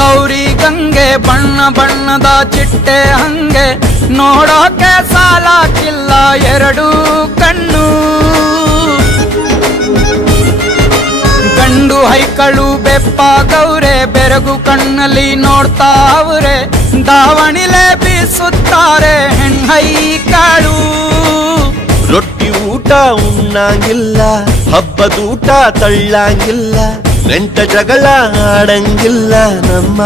ಗೌರಿ ಗಂಗೆ ಬಣ್ಣ ಬಣ್ಣದ ಚಿಟ್ಟೆ ಹಂಗೆ ನೋಡೋಕೆ ಸಾಲಾಕಿಲ್ಲ ಎರಡು ಕಣ್ಣು. ಗಂಡು ಹೈಕಳು ಬೆಪ್ಪಾಗವ್ರೆ ಬೆರಗು ಕಣ್ಣಲ್ಲಿ ನೋಡ್ತಾವ್ರೆ. ದಾವಣಿಲೆ ಬೀಸುತ್ತಾರೆ ಹೆಣ್ಹೈಕಳು. ರೊಟ್ಟಿ ಊಟ ಉಣ್ಣಂಗಿಲ್ಲ, ಹಬ್ಬದೂಟ ತಳ್ಳಂಗಿಲ್ಲ, ನೆಂಟ ಜಗಳ ಆಡಂಗಿಲ್ಲ ನಮ್ಮ